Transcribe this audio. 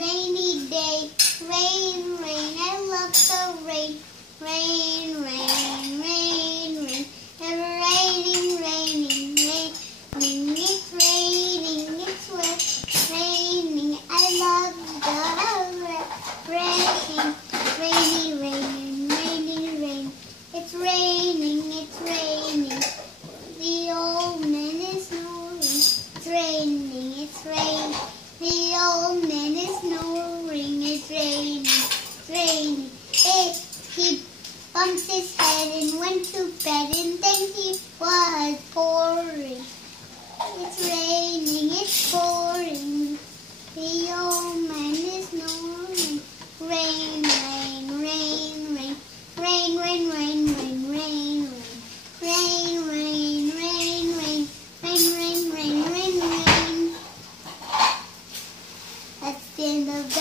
rainy day. Rain, rain, I love the rain. Rain, rain, rain, rain. Never raining, raining, raining. It's raining, it's wet. Raining, I love the rain. Rainy, raining, raining, rain. It's raining, it's raining. The old man is snoring. It's raining, it's raining. The old man is snoring. It's raining, it's raining. He bumped his head and went to bed, and then he was pouring. It's raining, it's pouring. The old man is snoring. Rain, rain, rain, rain. Rain, rain, rain, rain, rain, rain. Rain, rain, rain, rain. Rain, rain, rain, rain, rain. That's the end of that.